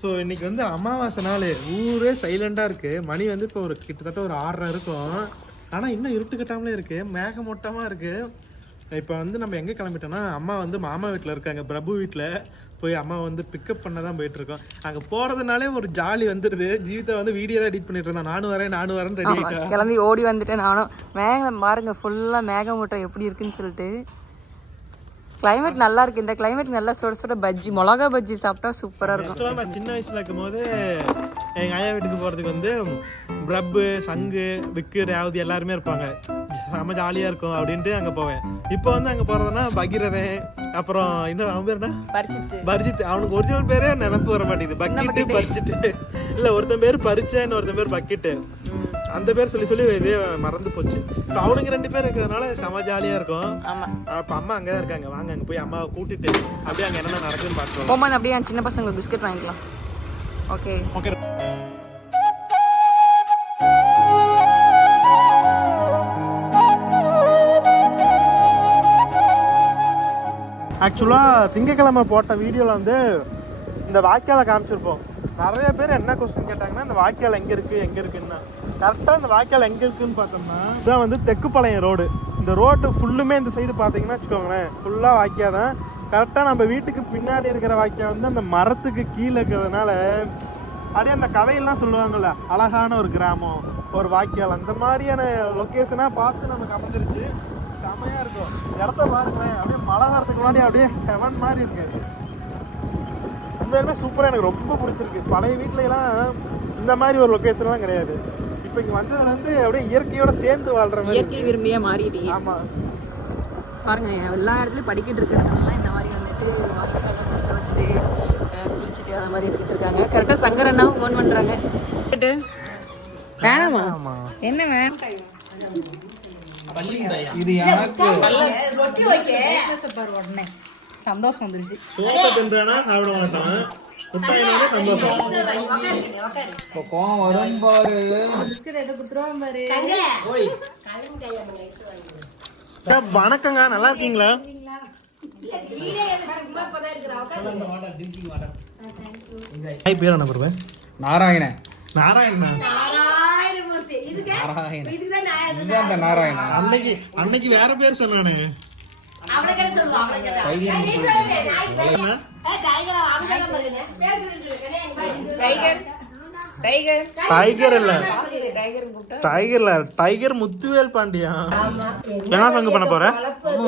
So இன்னைக்கு வந்து அமாவாசை நாள். ஊரே சைலண்டாக இருக்கு. மணி வந்து இப்போ ஒரு கிட்டத்தட்ட ஒரு ஆறரை இருக்கும். ஆனால் இன்னும் இருட்டு கட்டாமலே இருக்கு. மேகமூட்டமாக இருக்கு. இப்போ வந்து நம்ம எங்கே கிளம்பிட்டோம்னா அம்மா வந்து மாமா வீட்டில் இருக்காங்க பிரபு வீட்டில் போய் அம்மா வந்து பிக்கப் பண்ண தான் போயிட்டுருக்கோம் அங்கே போகிறதுனாலே ஒரு ஜாலி வந்துடுது ஜீவிதா வந்து வீடியோ தான் எடிட் பண்ணிட்டு இருந்தான் நானும் வரேன் நானும் வரேன் ரெடி கிளம்பி ஓடி வந்துட்டேன் நானும். மேகம் பாருங்க ஃபுல்லாக மேகமூட்டம் எப்படி இருக்குன்னு சொல்லிட்டு. கிளைமேட் நல்லா இருக்கு இந்த கிளைமேட் நல்லா சுட சுட பஜ்ஜி மிளகா பஜ்ஜி சாப்பிட்டா சூப்பரா இருக்கும். நான் சின்ன வயசுல இருக்கும்போது எங்கள் ஆயா வீட்டுக்கு போகிறதுக்கு வந்து பிரப்பு சங்கு விக்கு ரேவதி எல்லாருமே இருப்பாங்க. செம்ம ஜாலியாக இருக்கும் அப்படின்ட்டு அங்கே போவேன். இப்போ வந்து அங்கே போகிறதுனா பகீரதன் அப்புறம் இன்னும் அவன் பேர் என்ன? பறிச்சிட்டு பரிஜித் அவனுக்கு ஒரிஜினல் பேரே நினப்பு வர மாட்டேங்குது. பக்கிட்டு பறிச்சிட்டு இல்லை ஒருத்தன் பேர் பறிச்சேன் ஒருத்தன் பேர் பக்கிட்டு. அந்த பேர் சொல்லி சொல்லி இதே மறந்து போச்சு. இப்போ அவனுங்க ரெண்டு பேர் இருக்கிறதுனால செம ஜாலியாக இருக்கும். ஆமா. அப்போ அம்மா அங்கே தான் இருக்காங்க. வாங்க அங்கே போய் அம்மாவை கூட்டிட்டு அப்படியே அங்கே என்னென்ன நடக்குதுன்னு பார்க்கலாம் போமா அப்படியே சின்ன பசங்களுக்கு பிஸ்கட் வாங்கிக்கலாம். ஓகே. ஓகே ஆக்சுவலாக திங்கக்கிழமை போட்ட வீடியோவில் வந்து இந்த வாய்க்காலை காமிச்சிருப்போம். நிறைய பேர் என்ன கொஸ்டின் கேட்டாங்கன்னா இந்த வாய்க்கால் எங்கே இருக்குது எங்கே இருக்குன்னா. கரெக்டாக இந்த வாய்க்கால் எங்கே இருக்குன்னு பார்த்தோம்னா இதுதான் வந்து தெக்குப்பாளையம் ரோடு. இந்த ரோட்டு ஃபுல்லுமே இந்த சைடு பார்த்தீங்கன்னா வச்சுக்கோங்களேன். ஃபுல்லாக வாய்க்கா தான். கரெக்டாக நம்ம வீட்டுக்கு பின்னாடி இருக்கிற வாய்க்கா வந்து அந்த மரத்துக்கு கீழே இருக்கிறதுனால அப்படியே அந்த கதையெல்லாம் சொல்லுவாங்கல்ல அழகான ஒரு கிராமம் ஒரு வாய்க்கால் அந்த மாதிரியான லொக்கேஷனாக பார்த்து நமக்கு அமைஞ்சிருச்சு. செமையாக இருக்கும். இடத்த பாருங்களேன். அப்படியே மழை வரதுக்கு முன்னாடி அப்படியே ஹெவன் மாதிரி இருக்கு. உண்மையிலுமே சூப்பராக எனக்கு ரொம்ப பிடிச்சிருக்கு. பழைய வீட்ல எல்லாம் இந்த மாதிரி ஒரு லொக்கேஷன்லாம் கிடையாது. இப்போ இங்கே வந்ததுல இருந்து அப்படியே இயற்கையோட சேர்ந்து வாழ்ற மாதிரி. இயற்கை விரும்பியே மாறிடுங்க ஆமாம் பாருங்க எல்லா இடத்துலயும் படிக்கிட்டு இருக்க இடத்துலலாம் இந்த மாதிரி வந்துட்டு வாய்க்கால குளிக்க வச்சுட்டு குளிச்சுட்டு அந்த மாதிரி எடுத்துட்டு இருக்காங்க. கரெக்டா சங்கர் அண்ணாவும் ஃபோன் பண்றாங்க. கேட்டு, வேணாமா? என்ன வேணும்? இது எனக்கு சந்தோஷம் வந்துருச்சு. சோத்தை தின்றானா சாப்பிட மாட்டான். கோவம் வரும் பாரு. வணக்கங்க நல்லா இருக்கீங்களா? ஹாய் பேர் என்ன பருவ நாராயணன். நாராயணா நாராயணன். நாராயணன். அன்னைக்கு அன்னைக்கு வேற பேர் சொன்னானே? Tiger tiger. டைகர். இல்ல. டைகர்ல டைகர் முத்துவேல் பாண்டியா. என்ன பங்கு பண்ண போற?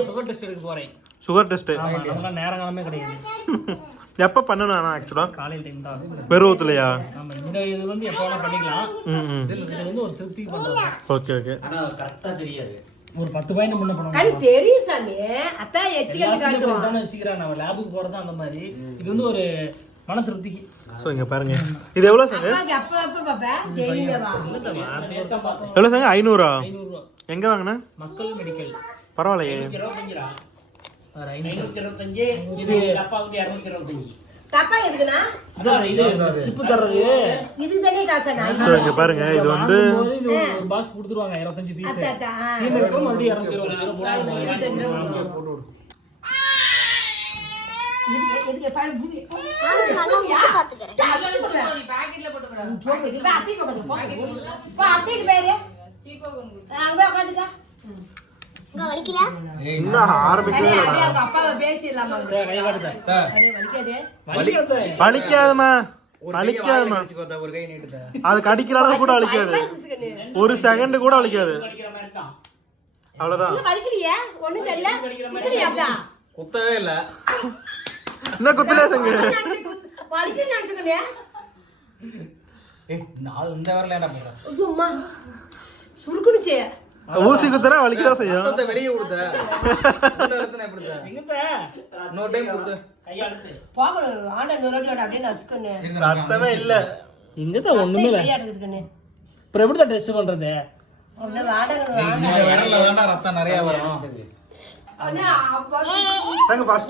சுகர் டெஸ்ட் எடுக்க போறேன். சுகர் டெஸ்ட் நேரங்காலமே கிடையாது. எப்ப பண்ணணும் ஆனா ஆக்சுவலா காலையில் டைம் தான். பெருவத்துலயா? இந்த இது வந்து எப்போ பண்ணிக்கலாம். இது வந்து ஒரு திருப்தி ஓகே ஓகே. ஒரு பத்து பாயிண்ட் முன்ன கண்ணு பண்ணுவோம்? தெரியும் சாமி. அத்தான் எச்சிக்கல் காட்டுவோம் தானே வச்சுக்கிறேன். நம்ம லேபுக்கு போறது அந்த மாதிரி. இது வந்து ஒரு மன திருப்திக்கு. ஸோ இங்க பாருங்க. இது எவ்வளவு அப்பாக்கு அப்ப அப்ப பாப்பேன் டெய்லியுமே வா வார்த்தையை பார்த்தோம் எவ்வளவு ஐநூறா? ஐநூறு ரூபா. எங்க வாங்கின? மக்கள் மெடிக்கல் பரவாயில்லையே. இருபத்தஞ்சு இது தப்பா எதுக்குண்ணா? அதான் இது ஸ்டிப்பு தர்றது இதுக்கு தானே காசா நான் ஸோ இங்க பாருங்க இது வந்து வாங்கும்போது இது ஒரு பாக்ஸ் கொடுத்துருவாங்க இருபத்தஞ்சு பீஸ் அத்தா, அத்தா, ஆ. நீங்க எப்போ மறுபடியும் இரநூத்தி இருபது ரூபா போட்டு இதுக்கு- இதுக்கு பாரு, பூமி. பாக்கெட்ல போட்டு போடா இப்ப அத்தைக்கு உட்காந்து, போ. இப்ப அத்தைக்கு பேரு. ஆ, அங்க போய் உட்காந்துக்க. இன்னும் ஆரம்பிக்கவே வலிக்காதுமா வலிக்காதுமா ஒரு கை நீட்டுதா? அது கடிக்கிற அளவுக்கு கூட வலிக்காது. ஒரு செகண்ட் கூட வலிக்காது. அவ்வளவுதான்? குத்தவே இல்ல. என்ன குத்துலே சங்கு? ஏய் இந்த வரல என்ன பண்ற. சுருக்குனுச்சு. ஊசி குத்துனா வலிக்கதான் செய்யும். ரத்தத்தை வெளியே கொடுத்த. ரத்தனை எப்படி? எங்கத்த இன்னொரு டைம் கொடுத்து. கையாளுத்து போக, ஆண்டவன் நுரோட்டியோட அதே நசுக்குன்னு. ரத்தமே இல்ல. எங்கத்த ஒண்ணுமே இல்லை. அப்புறம் எப்படி டெஸ்ட் பண்றது?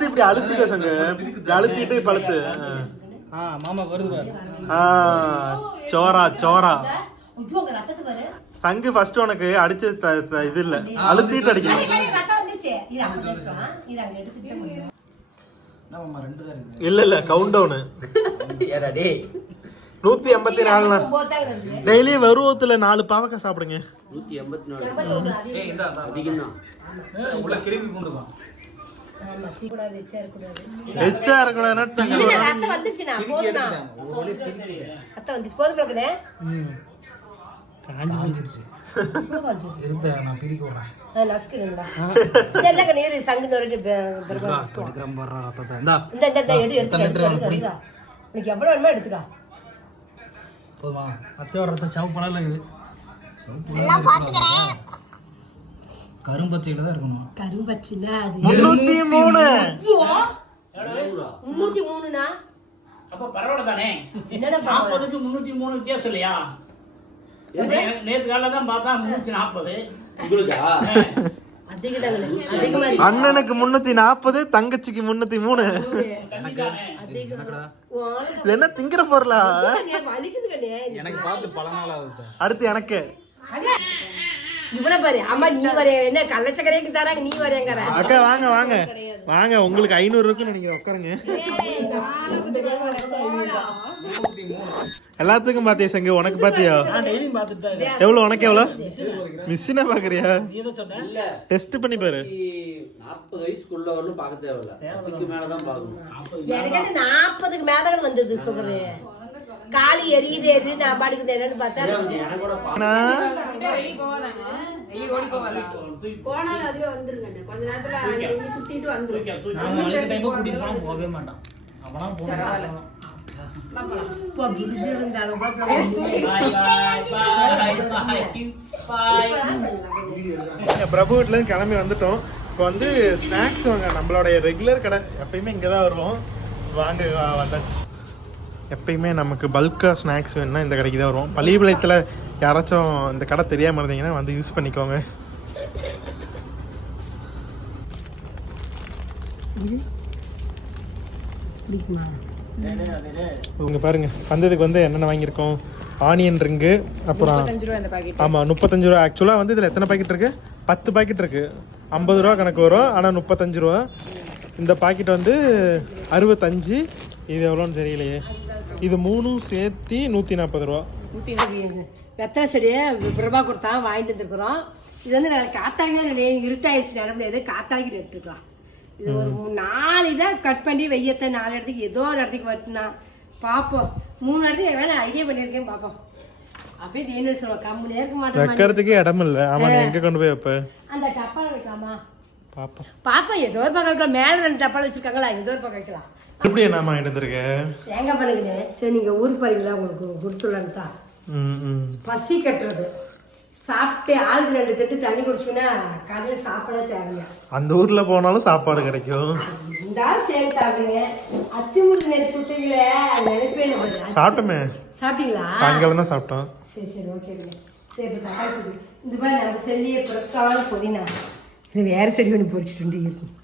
இப்படி அழுத்திக்க சங்க. அழுத்திட்டு இப்ப அழுத்து ஆ மாமா வருது சோரா சோரா ரத்தத்தை பாரு. சங்கு ஃபர்ஸ்ட் உனக்கு அடிச்சு இது இல்ல. அழுத்திட்டு அடிக்கணும். இல்ல இல்ல கவுண்ட் டவுனு நூத்தி எண்பத்தி இருக்கு. டெய்லி வெறுவத்துல நாலு பாவக்காய் சாப்பிடுங்க. நூத்தி எண்பத்தி நாலு. எச்சா இருக்கக்கூடாதுன்னா காஞ்சிருச்சு இருந்த நான் பிரிக்க விடுறேன் எடுக்கிறேன் ரத்தத்தை. இந்தா எத்தனை லிட்டர் உனக்கு வேணுமோ எடுத்துக்கா. போதுமா? அத்தையோட ரத்தம் கரும்பச்சையில தான் இருக்கணும். கரும்பச்சின்னா அது முன்னூத்தி மூணு. முன்னூத்தி மூணுண்ணா அப்ப பரவாயில்ல தானே? என்னடா முந்நூத்தி மூணு வித்தியாசம் இல்லையா? நேத்து காலைல தான் பார்த்தா முந்நூத்தி நாற்பது உங்களுக்கா? அதிகம் தாங்கண்ணே அதிகமா இருக்கு. அண்ணனுக்கு முன்னூத்தி நாற்பது தங்கச்சிக்கு முன்னூத்தி மூணு. என்ன திங்கிற பொருளா? கண்ணே, வலிக்குது கண்ணே எனக்கு பார்த்து பல நாள் ஆகுது அடுத்து எனக்கு. இவனை பாரு அம்மா நீ வரைய என்ன கள்ளச்சக்கரைக்கு தராங்க நீ வரையங்கிற அக்கா வாங்க வாங்க. வாங்க உங்களுக்கு ஐநூறு இருக்குன்னு நினைக்கிறேன். உட்காருங்க. எல்லாத்துக்கும் பாத்தியா சங்கு? உனக்கு பாத்தியா. எவ்வளவு? உனக்கு எவ்வளவு? மிஷினை பாக்குறியா? நீ தான் சொன்ன? இல்ல. டெஸ்ட் பண்ணி பாரு. நாற்பது வயசுக்குள்ள வரலும் பார்க்க தேவையில்ல. அதுக்கு மேலதான் பார்க்கணும். எனக்கு நாற்பதுக்கு மேதான் வந்தது சுகரு காலி எரியுது எது நான் பாடுக்குது என்னன்னு பார்த்தா எனக்கு கூட அண்ணா, வெளியே போவாதாங்க வெளியே ஓடி போவாதாங்க போனாலும் அதுவே வந்துருங்க கொஞ்ச நேரத்துல சுத்திட்டு போனா போகவே மாட்டான். அவனா போகணும் இப்போ இருந்தாலும் பிரபு வீட்ல இருந்து கிளம்பி வந்துட்டோம். இப்போ வந்து ஸ்நாக்ஸ் வாங்க. நம்மளுடைய ரெகுலர் கடை. எப்பயுமே இங்கே தான் வருவோம். வாங்க வா- வந்தாச்சு. எப்பயுமே நமக்கு பல்காக ஸ்நாக்ஸ் வேணும்னா இந்த கடைக்கு தான் வருவோம். பள்ளிப்பாளையத்தில் யாராச்சும் இந்த கடை தெரியாமல் இருந்தீங்கன்னா வந்து யூஸ் பண்ணிக்கோங்க. பிடிக்குமா? இங்க பாருங்க வந்ததுக்கு வந்து என்னென்ன வாங்கியிருக்கோம்? ஆனியன் ரிங்கு அப்புறம் ஆமாம் முப்பத்தஞ்சு ரூபா. ஆக்சுவலாக வந்து இதில் எத்தனை பாக்கெட் இருக்கு? பத்து பாக்கெட் இருக்கு. ஐம்பது ரூபா கணக்கு வரும் ஆனால் முப்பத்தஞ்சு ரூபா. இந்த பாக்கெட் வந்து அறுபத்தஞ்சு. இது எவ்வளோன்னு தெரியலையே. இது மூணும் சேர்த்து நூற்றி நாற்பது ரூபா. ஊத்தி வெத்தலை செடியை பிரபா கொடுத்தான் வாங்கிட்டு வந்துருக்குறோம். இது வந்து தான் இருட்டாயிடுச்சு நில முடியாது காத்தாக்கி எடுத்துக்கலாம். இது ஒரு நாலு இதாக கட் பண்ணி வெய்யத்தை நாலு இடத்துக்கு ஏதோ ஒரு இடத்துக்கு வரட்டுனா பார்ப்போம் மூணு இடத்துக்கு எதாவது ஐடியா பண்ணியிருக்கேன் பார்ப்போம் அப்படியே தேனு சொல்லுவோம் கம்முனே இருக்க மாட்டேன் வைக்கிறதுக்கே இடம் இல்லை. ஆமாம் எங்கே கொண்டு போய் வைப்ப? அந்த டப்பால வைக்கலாமா? பார்ப்போம் பாப்போம் ஏதோ ஒரு பக்கம் வைக்கலாம். மேலே ரெண்டு டப்பால வச்சிருக்காங்களா? ஏதோ ஒரு பக்கம் வைக்கலாம். எப்படி என்ன வாங்கிட்டு வந்திருக்கேன் தேங்காய் பண்ணுங்க சரி நீங்கள் ஊருக்கு போறீங்களா? உங்களுக்கு கொடுத்துடலான்னு தான் ம் ம். பசி கட்டுறது. சாப்பிட்டு ஆளுக்கு ரெண்டு தட்டு தண்ணி குடிச்சுன்னா கடையில் சாப்பிட தேவையா அந்த ஊரில் போனாலும் சாப்பாடு கிடைக்கும். இருந்தாலும் சரி சாப்பிடுங்க. அச்சு முறுக்கு நெல் சுட்டீங்களே நினைப்பே இல்லை. சாப்பிட்டோமே. சாப்பிட்டீங்களா? சாயங்காலம் தான் சாப்பிட்டோம். சரி சரி ஓகேங்க சரி இப்போ தக்காளி இந்த மாதிரி நம்ம செல்லிய பிரஸ்தான புதினா இது வேற செடி ஒன்று பொறிச்சிட்டு இருக்கும்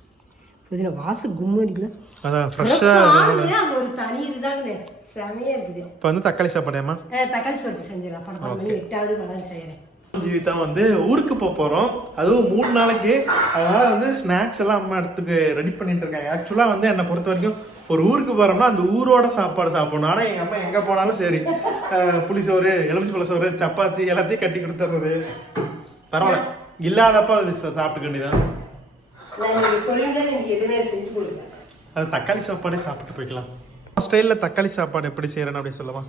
புதினா வாசம் கும்மு அடிக்கல அதான் ஃப்ரெஷ்ஷாக அது ஒரு தனி இதுதாங்க செமையா இருக்குது. இப்போ வந்து தக்காளி சாப்பாடேம்மா தக்காளி சோறு செஞ்சிடலாம். படம் மணி எட்டாவது வளர்ந்து செய்கிறேன் ஜீவிதா வந்து ஊருக்கு போக போகிறோம் அதுவும் மூணு நாளைக்கு அதனால வந்து ஸ்நாக்ஸ் எல்லாம் அம்மா இடத்துக்கு ரெடி பண்ணிட்டு இருக்காங்க. ஆக்சுவலாக வந்து என்னை பொறுத்த வரைக்கும் ஒரு ஊருக்கு போகிறோம்னா அந்த ஊரோட சாப்பாடு சாப்பிடணும். ஆனால் எங்கள் அம்மா எங்கே போனாலும் சரி. புளிசோறு எலுமிச்சம்பழ சோறு சப்பாத்தி எல்லாத்தையும் கட்டி கொடுத்துட்றது பரவாயில்ல. இல்லாதப்ப அது சாப்பிட்டுக்க வேண்டியதான் அது தக்காளி சாப்பாடே சாப்பிட்டு போய்க்கலாம். ஸ்டைலில் தக்காளி சாப்பாடு எப்படி செய்கிறேன்னு அப்படி சொல்லவா?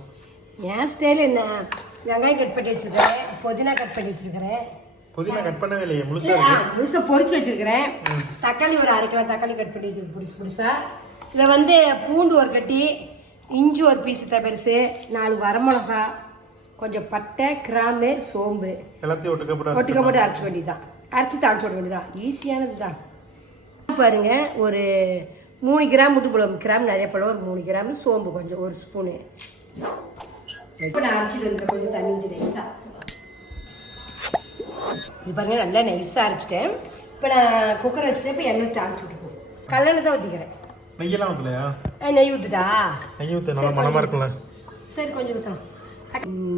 என் ஸ்டைல் என்ன? வெங்காயம் கட் பண்ணி வச்சிருக்கிறேன் புதினா கட் பண்ணி வச்சிருக்கிறேன். புதினா கட் பண்ணவே இல்லையே முழுசா முழுசா பொரிச்சு வச்சிருக்கிறேன். தக்காளி ஒரு அரை கிலோ தக்காளி கட் பண்ணி வச்சிருக்கேன் புதுசு புதுசா. இதில் வந்து பூண்டு ஒரு கட்டி இஞ்சி ஒரு பீஸ் பெருசு நாலு வரமிளகா கொஞ்சம் பட்டை கிராம்பு சோம்பு. எல்லாத்தையும் ஒட்டுக்க போட்டு ஒட்டுக்க போட்டு அரைச்ச வேண்டியதுதான். அரைச்சி தாளிச்சு விட வேண்டியதுதான். ஈஸியானது தான் பாருங்க ஒரு மூணு கிராம் விட்டு போடுவோம். கிராம் நிறைய போடுவோம். ஒரு மூணு கிராம் சோம்பு கொஞ்சம் ஒரு ஸ்பூனு இப்போ நான் அரைச்சிட்டு இருக்க கொஞ்சம் தண்ணி ஊற்றி நைஸாக இது பாருங்க நல்லா நைஸாக அரைச்சிட்டேன் இப்போ நான் குக்கர் வச்சுட்டேன் இப்போ எண்ணெய் தாளிச்சு விட்டுப்போம் கல்லெண்ணெய் தான் ஊற்றிக்கிறேன் நெய்யெல்லாம் ஊற்றலையா நெய் ஊற்றுட்டா நெய் ஊற்ற நல்லா மனமாக இருக்கும்ல சரி கொஞ்சம் ஊற்றலாம்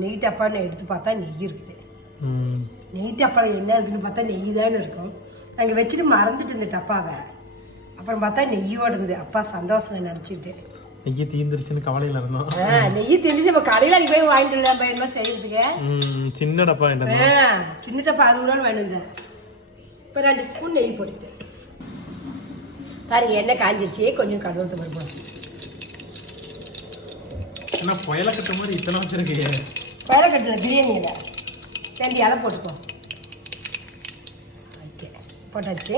நெய் டப்பான்னு எடுத்து பார்த்தா நெய் இருக்குது நெய் டப்பாவில் என்ன இருக்குன்னு பார்த்தா நெய் தான் இருக்கும் நாங்கள் வச்சுட்டு மறந்துட்டு இந்த டப்பாவை அப்புறம் பார்த்தா நெய்யோடு இருந்து அப்பா சந்தோஷம் நினச்சிட்டு நெய்யை தீந்துருச்சுன்னு கவலையில் இருந்தோம். நெய் இப்போ கடையில் போய் வாங்கிட்டு வரலாம் என்ன செய்யறதுக்கு. சின்ன டப்பா ஆ, சின்ன டப்பா அது கூட வேணும் இப்போ ரெண்டு ஸ்பூன் நெய் போட்டுட்டு. பாருங்க எண்ணெய் காஞ்சிருச்சு. கொஞ்சம் கடவுள் போடுவோம் என்ன புயல கட்ட மாதிரி இத்தனை வச்சிருக்கீங்க. வேலை கட்டுற பிரியாணியில் ரெண்டு இலை போட்டுக்கோ. ஓகே போட்டாச்சு.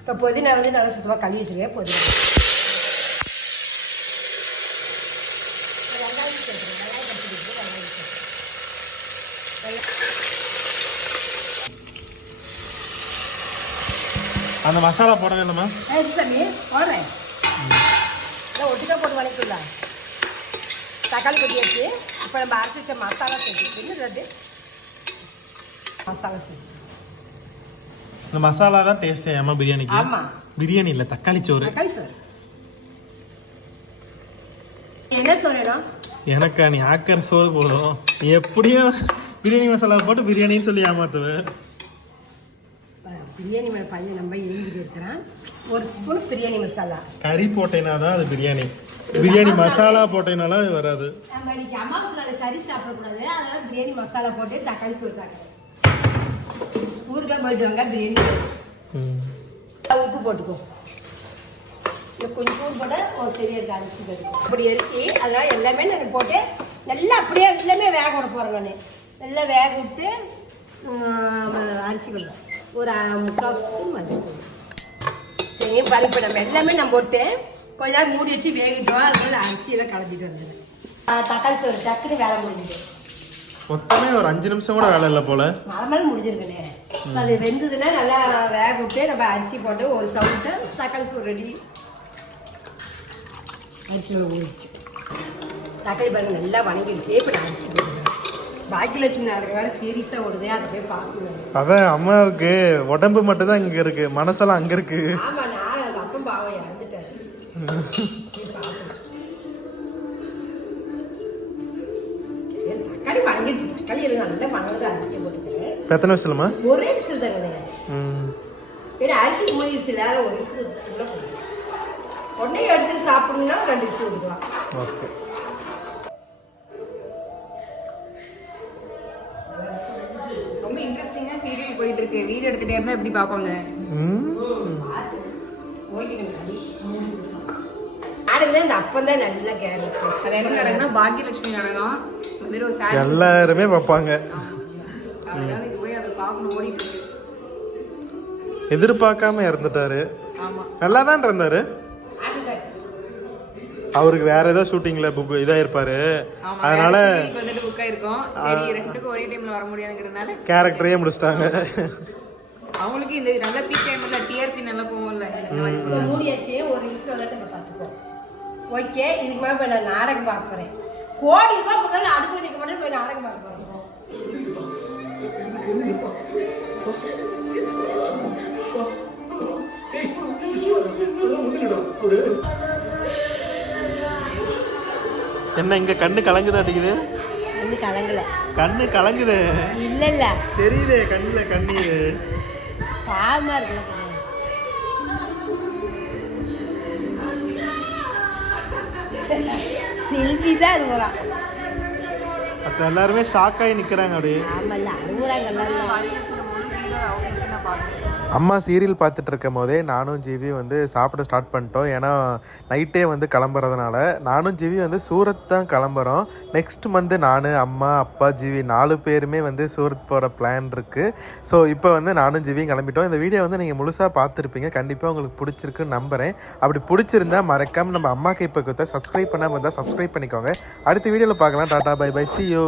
இப்போ புதினா வந்து நல்லா சுத்தமாக கழுவி வச்சுருக்கேன். புதினா வெங்காயம் சேர்த்துக்கிறேன். வெங்காயம் கட்டிக்கிட்டு வெங்காயம் சேர்த்துக்கிறேன். அந்த மசாலா போடவே இல்லைம்மா ஆ, இது தம்பி போடுறேன். இல்லை ஒட்டுக்கா போட்டு வளைக்கலாம் தக்காளி கொட்டியாச்சு இப்போ நம்ம அரைச்சி வச்ச மசாலா சேர்த்து மசாலா சேர்த்து இந்த மசாலா தான் டேஸ்ட் ஏமா பிரியாணிக்கு? ஆமா. பிரியாணி இல்லை தக்காளி சோறு. தக்காளி சோறு. என்ன சோறு வேணும் எனக்கு நீ ஆக்கர் சோறு போதும். நீ எப்படியும் பிரியாணி மசாலா போட்டு பிரியாணின்னு சொல்லி ஏமாத்துவேன். பிரியாணி மேலே பையன் நம்ம எழுதி இருக்கிறேன். ஒரு ஸ்பூன் பிரியாணி மசாலா. கறி போட்டேன்னா தான் அது பிரியாணி. பிரியாணி மசாலா போட்டேனால அது வராது. நம்ம இன்னைக்கு அமாவாசை கறி சாப்பிடக்கூடாது. அதனால பிரியாணி மசாலா போட்டு தக்காளி சோறு தாக்கிறேன் ஊருக்கா போயிட்டு வாங்க பிரியாணி. உப்பு போட்டுக்கோ. இந்த கொஞ்சம் போட்டால் ஒரு சரியா இருக்கு அரிசி போட்டு அப்படி அரிசி அதனால எல்லாமே நான் போட்டு நல்லா அப்படியே எல்லாமே வேக விட போகிறேன் நான். நல்லா வேக விட்டு அரிசி போடுவேன் ஒரு முக்கால் ஸ்பூன் மஞ்சள். சரி பருப்பு நம்ம எல்லாமே நான் போட்டு கொஞ்ச நேரம் மூடி வச்சு வேகட்டும். அதுக்குள்ள அரிசியெல்லாம் கலந்துட்டு வந்துடுவேன் தக்காளி சோறு டக்குன்னு வேலை மொத்தமே ஒரு அஞ்சு நிமிஷம் கூட வேலை இல்லை போல. மரமல் முடிஞ்சிருக்குண்ணே அது வெந்ததுன்னா நல்லா வேக விட்டு நம்ம அரிசி போட்டு ஒரு சவுண்டு தக்காளி சோறு ரெடி. அரிசி ஊறிச்சு தக்காளி பாருங்க நல்லா வணங்கிடுச்சு. இப்போ நான் அரிசி போட்டுக்கிறேன். பாக்கியலட்சுமி நாடகம் வேறு சீரியஸாக ஓடுது அதை போய் பார்க்கணும். அதான் அம்மாவுக்கு உடம்பு மட்டும் தான் இங்க இருக்கு மனசெல்லாம் அங்க இருக்கு. ஆமாம் நான் அது அப்பம் பாவம். ஏன் தக்காளி வணங்கிடுச்சு தக்காளி எல்லாம் நல்லா வணங்குது அரிசி போட்டுக்கிறேன் எத்தனை விசிலுமா ஒரே விசில் தாங்க ம். ஏன்னா அரிசி மூடிடுச்சுல ஒரு விசில். உடனே எடுத்து சாப்பிடணும்னா ரெண்டு விசில் விடுவான் ஓகே. இன்ட்ரெஸ்டிங்கா சீரியல் போயிட்டு இருக்கு வீடியோ எடுத்துட்டே இருந்தா எப்படி பாப்பாங்க ம் நாடகம் இந்த அப்பம் தான் நல்லா கேரளம் அது என்ன நாடகம்னா பாக்கியலட்சுமி நாடகம் வந்து ஒரு சாரி எல்லாருமே பார்ப்பாங்க. அதனால போய் அதை பார்க்கணும் ஓடிட்டு இருக்கு. எதிர்பார்க்காம இறந்துட்டாரு. ஆமா. நல்லா தான் இருந்தாரு. அவருக்கு வேற ஏதோ ஷூட்டிங்ல புக் இதா இருப்பாரு. அதனால ஒரே கேரக்டரையே முடிச்சிட்டாங்க. அவங்களுக்கு இந்த நல்ல பீக் டைம்ல டிஆர்பி நல்லா போகும்ல. இந்த மாதிரி இப்போ மூடியாச்சு ஒரு விசில் வந்து நம்ம பார்த்துப்போம். ஓகே இதுக்கு மேலே போய் நான் நாடகம் பார்க்க போகிறேன் கோடி ரூபாய் கொடுத்தாலும் அடுப்பு நிற்க மாட்டேன் போய் நாடகம் பார்க்க போகிறோம் என்ன இங்க கண்ணு கலங்குது அடிக்குது? வந்து கலங்கலை. கண்ணு கலங்குது. இல்லை இல்லை தெரியுதே கண்ணுல கண்ணீர். பாவமாக இருக்குல்ல செல்வி தான் அழுகுறான் அப்ப எல்லாருமே ஷாக் ஆகி நிக்கிறாங்க அப்படியே. ஆமல்ல அழுகுறாங்க எல்லாரும். அம்மா சீரியல் பார்த்துட்டு இருக்கும் போதே நானும் ஜிவி வந்து சாப்பிட ஸ்டார்ட் பண்ணிட்டோம். ஏன்னா நைட்டே வந்து கிளம்புறதுனால நானும் ஜிவி வந்து சூரத் தான் கிளம்புறோம். நெக்ஸ்ட் மந்த்து நான் அம்மா அப்பா ஜிவி நாலு பேருமே வந்து சூரத் போகிற பிளான் இருக்குது ஸோ இப்போ வந்து நானும் ஜிவியும் கிளம்பிட்டோம். இந்த வீடியோ வந்து நீங்கள் முழுசாக பார்த்துருப்பீங்க. கண்டிப்பாக உங்களுக்கு பிடிச்சிருக்குன்னு நம்புகிறேன் அப்படி பிடிச்சிருந்தா மறக்காமல் நம்ம அம்மா கைப்பக்கத்தை சப்ஸ்கிரைப் பண்ணாமல் இருந்தால் சப்ஸ்கிரைப் பண்ணிக்கோங்க. அடுத்த வீடியோவில் பார்க்கலாம். டாடா பை பை சி யூ